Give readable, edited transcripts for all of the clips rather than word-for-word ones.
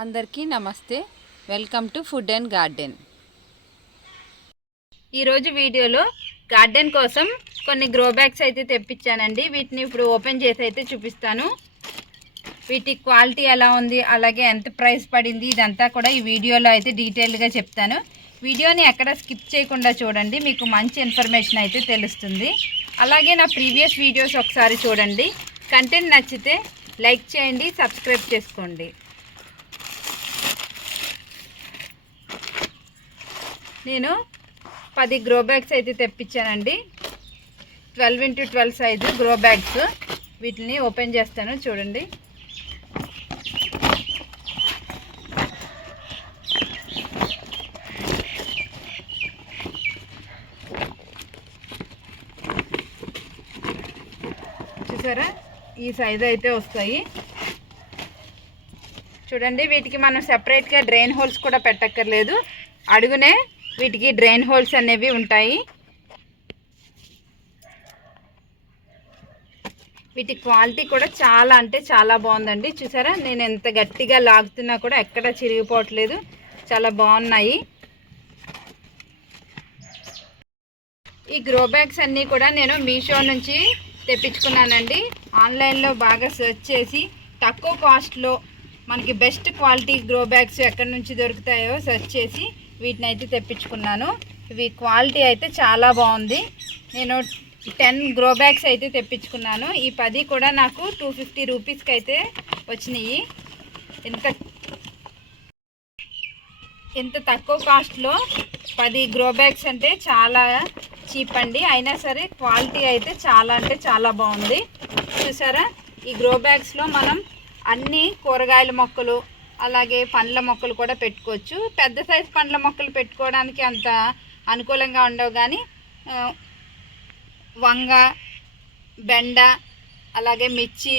అందరికీ నమస్తే. Welcome to food and garden. ఈరోజు వీడియోలో గార్డెన్ కోసం కొన్ని గ్రో బ్యాగ్స్ అయితే తెప్పించానండి. వీటిని ఇప్పుడు ఓపెన్ చేసి అయితే చూపిస్తాను. వీటి క్వాలిటీ ఎలా ఉంది, అలాగే ఎంత ప్రైస్ పడింది, ఇదంతా కూడా ఈ వీడియోలో అయితే డీటెయిల్గా చెప్తాను. వీడియోని ఎక్కడ స్కిప్ చేయకుండా చూడండి, మీకు మంచి ఇన్ఫర్మేషన్ అయితే తెలుస్తుంది. అలాగే నా ప్రీవియస్ వీడియోస్ ఒకసారి చూడండి. కంటెంట్ నచ్చితే లైక్ చేయండి, సబ్స్క్రైబ్ చేసుకోండి. నేను 10 గ్రో బ్యాగ్స్ అయితే తెప్పించానండి. 12x12 size grow bags. వీటిని ఓపెన్ చేస్తాను, చూడండి. చూసారా, ఈ సైజు అయితే వస్తాయి. చూడండి, వీటికి మనం సెపరేట్గా డ్రైన్ హోల్స్ కూడా పెట్టక్కర్లేదు. అడుగునే వీటికి డ్రైన్ హోల్స్ అనేవి ఉంటాయి. వీటి క్వాలిటీ కూడా చాలా అంటే చాలా బాగుందండి. చూసారా, నేను ఎంత గట్టిగా లాగుతున్నా కూడా ఎక్కడ చిరిగిపోవట్లేదు, చాలా బాగున్నాయి. ఈ గ్రో బ్యాగ్స్ అన్నీ కూడా నేను మీషో నుంచి తెప్పించుకున్నానండి. ఆన్లైన్లో బాగా సెర్చ్ చేసి తక్కువ కాస్ట్లో మనకి బెస్ట్ క్వాలిటీ గ్రో బ్యాగ్స్ ఎక్కడి నుంచి దొరుకుతాయో సెర్చ్ చేసి వీటిని అయితే తెప్పించుకున్నాను. ఇవి క్వాలిటీ అయితే చాలా బాగుంది. నేను 10 గ్రో బ్యాగ్స్ అయితే తెప్పించుకున్నాను. ఈ 10 కూడా నాకు 250 రూపీస్కి అయితే వచ్చినాయి. ఇంత తక్కువ కాస్ట్లో 10 గ్రో బ్యాగ్స్ అంటే చాలా చీప్ అండి. అయినా సరే క్వాలిటీ అయితే చాలా అంటే చాలా బాగుంది. చూసారా, ఈ గ్రో బ్యాగ్స్లో మనం అన్ని కూరగాయల మొక్కలు, అలాగే పండ్ల మొక్కలు కూడా పెట్టుకోవచ్చు. పెద్ద సైజు పండ్ల మొక్కలు పెట్టుకోవడానికి అంత అనుకూలంగా ఉండవు, కానీ వంగ, బెండ, అలాగే మిర్చి,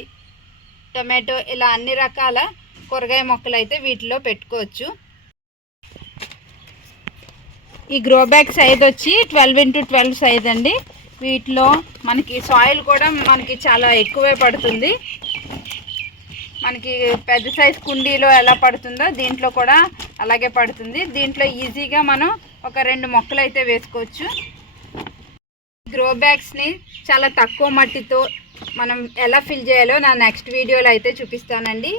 టొమాటో, ఇలా అన్ని రకాల కూరగాయ మొక్కలు అయితే వీటిలో పెట్టుకోవచ్చు. ఈ గ్రో బ్యాగ్ సైజ్ వచ్చి 12x12 సైజ్ అండి. వీటిలో మనకి సాయిల్ కూడా మనకి చాలా ఎక్కువే పడుతుంది. మనకి పెద్ద సైజ్ కుండీలో ఎలా పడుతుందో దీంట్లో కూడా అలాగే పడుతుంది. దీంట్లో ఈజీగా మనం ఒక 2 మొక్కలు అయితే వేసుకోవచ్చు. గ్రో బ్యాగ్స్ని చాలా తక్కువ మట్టితో మనం ఎలా ఫిల్ చేయాలో నా నెక్స్ట్ వీడియోలో అయితే చూపిస్తానండి.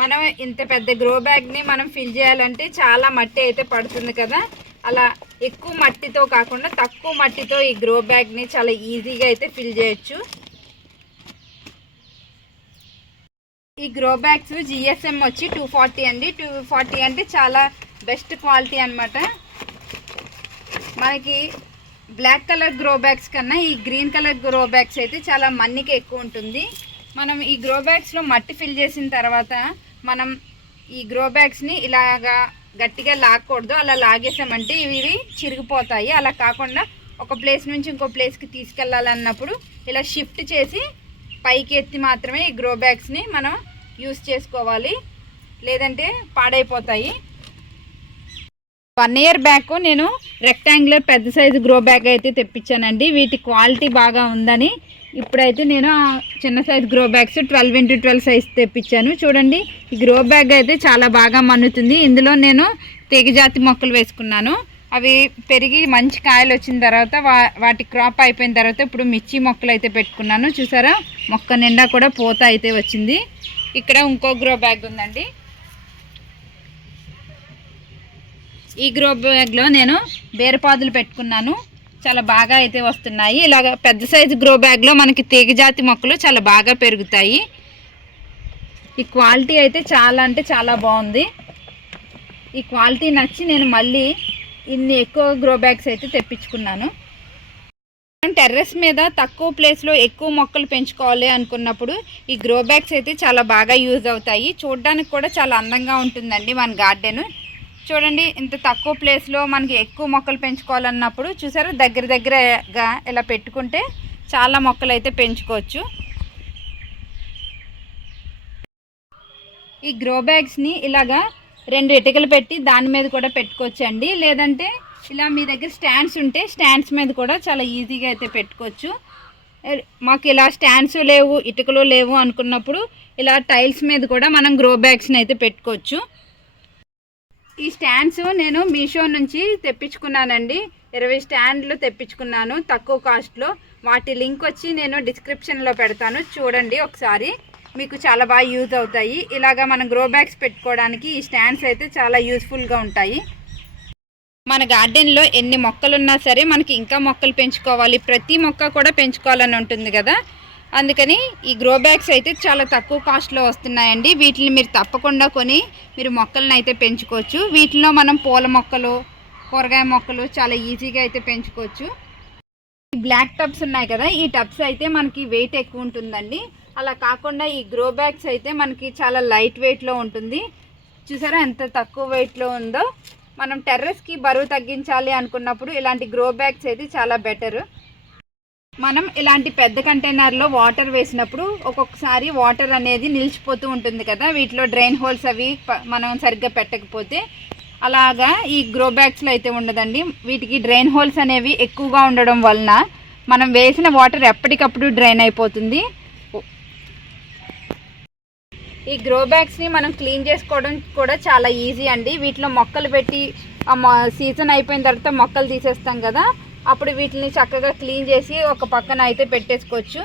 మనం ఇంత పెద్ద గ్రో బ్యాగ్ని మనం ఫిల్ చేయాలంటే చాలా మట్టి అయితే పడుతుంది కదా. అలా ఎక్కువ మట్టితో కాకుండా తక్కువ మట్టితో ఈ గ్రో బ్యాగ్ని చాలా ఈజీగా అయితే ఫిల్ చేయొచ్చు. ఈ గ్రో బ్యాగ్స్ జిఎస్ఎం వచ్చి 240 అండి. 240 అంటే చాలా బెస్ట్ క్వాలిటీ అనమాట. మనకి బ్లాక్ కలర్ గ్రో బ్యాగ్స్ కన్నా ఈ గ్రీన్ కలర్ గ్రో బ్యాగ్స్ అయితే చాలా మన్నిక ఎక్కువ ఉంటుంది. మనం ఈ గ్రో బ్యాగ్స్లో మట్టి ఫిల్ చేసిన తర్వాత మనం ఈ గ్రో బ్యాగ్స్ని ఇలాగా గట్టిగా లాగకూడదు. అలా లాగేసామంటే ఇవి చిరిగిపోతాయి. అలా కాకుండా ఒక ప్లేస్ నుంచి ఇంకో ప్లేస్కి తీసుకెళ్ళాలన్నప్పుడు ఇలా షిఫ్ట్ చేసి పైకి ఎత్తి మాత్రమే ఈ గ్రో బ్యాగ్స్ని మనం యూస్ చేసుకోవాలి, లేదంటే పాడైపోతాయి. 1 ఇయర్ బ్యాక్ నేను రెక్టాంగులర్ పెద్ద సైజు గ్రో బ్యాగ్ అయితే తెప్పించానండి. వీటి క్వాలిటీ బాగా ఉందని ఇప్పుడైతే నేను చిన్న size grow bags 12x12 size తెప్పించాను. చూడండి, ఈ గ్రో బ్యాగ్ అయితే చాలా బాగా మన్నుతుంది. ఇందులో నేను తీగజాతి మొక్కలు వేసుకున్నాను. అవి పెరిగి మంచి కాయలు వచ్చిన తర్వాత వాటి క్రాప్ అయిపోయిన తర్వాత ఇప్పుడు మిర్చి మొక్కలు అయితే పెట్టుకున్నాను. చూసారా, మొక్క నిండా కూడా పూత అయితే వచ్చింది. ఇక్కడ ఇంకో గ్రో బ్యాగ్ ఉందండి. ఈ గ్రో బ్యాగ్లో నేను బేరపాదులు పెట్టుకున్నాను. చాలా బాగా అయితే వస్తున్నాయి. ఇలాగ పెద్ద సైజు గ్రో బ్యాగ్లో మనకి తీగజాతి మొక్కలు చాలా బాగా పెరుగుతాయి. ఈ క్వాలిటీ అయితే చాలా అంటే చాలా బాగుంది. ఈ క్వాలిటీ నచ్చి నేను మళ్ళీ ఇన్ని ఎక్కువ గ్రో బ్యాగ్స్ అయితే తెప్పించుకున్నాను. టెర్రస్ మీద తక్కువ ప్లేస్లో ఎక్కువ మొక్కలు పెంచుకోవాలి అనుకున్నప్పుడు ఈ గ్రో బ్యాగ్స్ అయితే చాలా బాగా యూజ్ అవుతాయి. చూడడానికి కూడా చాలా అందంగా ఉంటుందండి మన గార్డెన్. చూడండి, ఇంత తక్కువ ప్లేస్లో మనకి ఎక్కువ మొక్కలు పెంచుకోవాలన్నప్పుడు చూసారా, దగ్గర దగ్గరగా ఇలా పెట్టుకుంటే చాలా మొక్కలు అయితే పెంచుకోవచ్చు. ఈ గ్రో బ్యాగ్స్ని ఇలాగా 2 ఇటుకలు పెట్టి దాని మీద కూడా పెట్టుకోవచ్చండి. లేదంటే ఇలా మీ దగ్గర స్టాండ్స్ ఉంటే స్టాండ్స్ మీద కూడా చాలా ఈజీగా అయితే పెట్టుకోవచ్చు. మాకు ఇలా స్టాండ్స్ లేవు, ఇటుకలు లేవు అనుకున్నప్పుడు ఇలా టైల్స్ మీద కూడా మనం గ్రో బ్యాగ్స్ని అయితే పెట్టుకోవచ్చు. ఈ స్టాండ్స్ నేను మీషో నుంచి తెప్పించుకున్నానండి. 20 స్టాండ్లు తెప్పించుకున్నాను తక్కువ కాస్ట్లో. వాటి లింక్ వచ్చి నేను డిస్క్రిప్షన్లో పెడతాను, చూడండి ఒకసారి, మీకు చాలా బాగా యూజ్ అవుతాయి. ఇలాగా మనం గ్రో బ్యాగ్స్ పెట్టుకోవడానికి ఈ స్టాండ్స్ అయితే చాలా యూస్ఫుల్గా ఉంటాయి. మన గార్డెన్లో ఎన్ని మొక్కలున్నా సరే మనకి ఇంకా మొక్కలు పెంచుకోవాలి, ప్రతి మొక్క కూడా పెంచుకోవాలని ఉంటుంది కదా. అందుకని ఈ గ్రో బ్యాగ్స్ అయితే చాలా తక్కువ కాస్ట్లో వస్తున్నాయండి. వీటిని మీరు తప్పకుండా కొని మీరు మొక్కలను అయితే పెంచుకోవచ్చు. వీటిలో మనం పూల మొక్కలు, కూరగాయ మొక్కలు చాలా ఈజీగా అయితే పెంచుకోవచ్చు. ఈ బ్లాక్ టబ్స్ ఉన్నాయి కదా, ఈ టబ్స్ అయితే మనకి వెయిట్ ఎక్కువ ఉంటుందండి. అలా కాకుండా ఈ గ్రో బ్యాగ్స్ అయితే మనకి చాలా లైట్ వెయిట్లో ఉంటుంది. చూసారా ఎంత తక్కువ వెయిట్లో ఉందో. మనం టెర్రస్కి బరువు తగ్గించాలి అనుకున్నప్పుడు ఇలాంటి గ్రో బ్యాగ్స్ అయితే చాలా బెటర్. మనం ఇలాంటి పెద్ద కంటైనర్లో వాటర్ వేసినప్పుడు ఒక్కొక్కసారి వాటర్ అనేది నిలిచిపోతూ ఉంటుంది కదా, వీటిలో డ్రైన్ హోల్స్ అవి మనం సరిగ్గా పెట్టకపోతే. అలాగా ఈ గ్రో బ్యాగ్స్లో అయితే ఉండదండి. వీటికి డ్రైన్ హోల్స్ అనేవి ఎక్కువగా ఉండడం వలన మనం వేసిన వాటర్ ఎప్పటికప్పుడు డ్రైన్ అయిపోతుంది. ఈ గ్రో బ్యాగ్స్ని మనం క్లీన్ చేసుకోవడం కూడా చాలా ఈజీ అండి. వీటిలో మొక్కలు పెట్టి సీజన్ అయిపోయిన తర్వాత మొక్కలు తీసేస్తాం కదా, అప్పుడు వీటిని చక్కగా క్లీన్ చేసి ఒక పక్కన అయితే పెట్టేసుకోవచ్చు.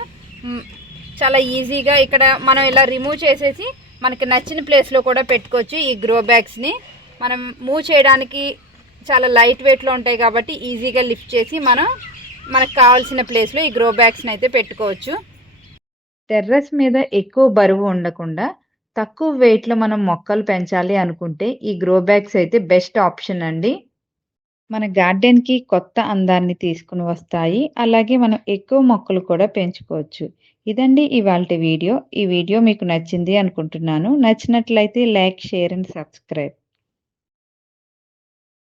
చాలా ఈజీగా ఇక్కడ మనం ఇలా రిమూవ్ చేసేసి మనకి నచ్చిన ప్లేస్లో కూడా పెట్టుకోవచ్చు. ఈ గ్రో బ్యాగ్స్ని మనం మూవ్ చేయడానికి చాలా లైట్ వెయిట్లో ఉంటాయి కాబట్టి ఈజీగా లిఫ్ట్ చేసి మనకు కావాల్సిన ప్లేస్లో ఈ గ్రో బ్యాగ్స్ని అయితే పెట్టుకోవచ్చు. టెర్రస్ మీద ఎక్కువ బరువు ఉండకుండా తక్కువ వెయిట్లో మనం మొక్కలు పెంచాలి అనుకుంటే ఈ గ్రో బ్యాగ్స్ అయితే బెస్ట్ ఆప్షన్ అండి. మన గార్డెన్కి కొత్త అందాన్ని తీసుకుని వస్తాయి. అలాగే మనం ఎక్కువ మొక్కలు కూడా పెంచుకోవచ్చు. ఇదండి ఇవాల్టి వీడియో. ఈ వీడియో మీకు నచ్చింది అనుకుంటున్నాను. నచ్చినట్లయితే లైక్, షేర్ అండ్ సబ్స్క్రైబ్.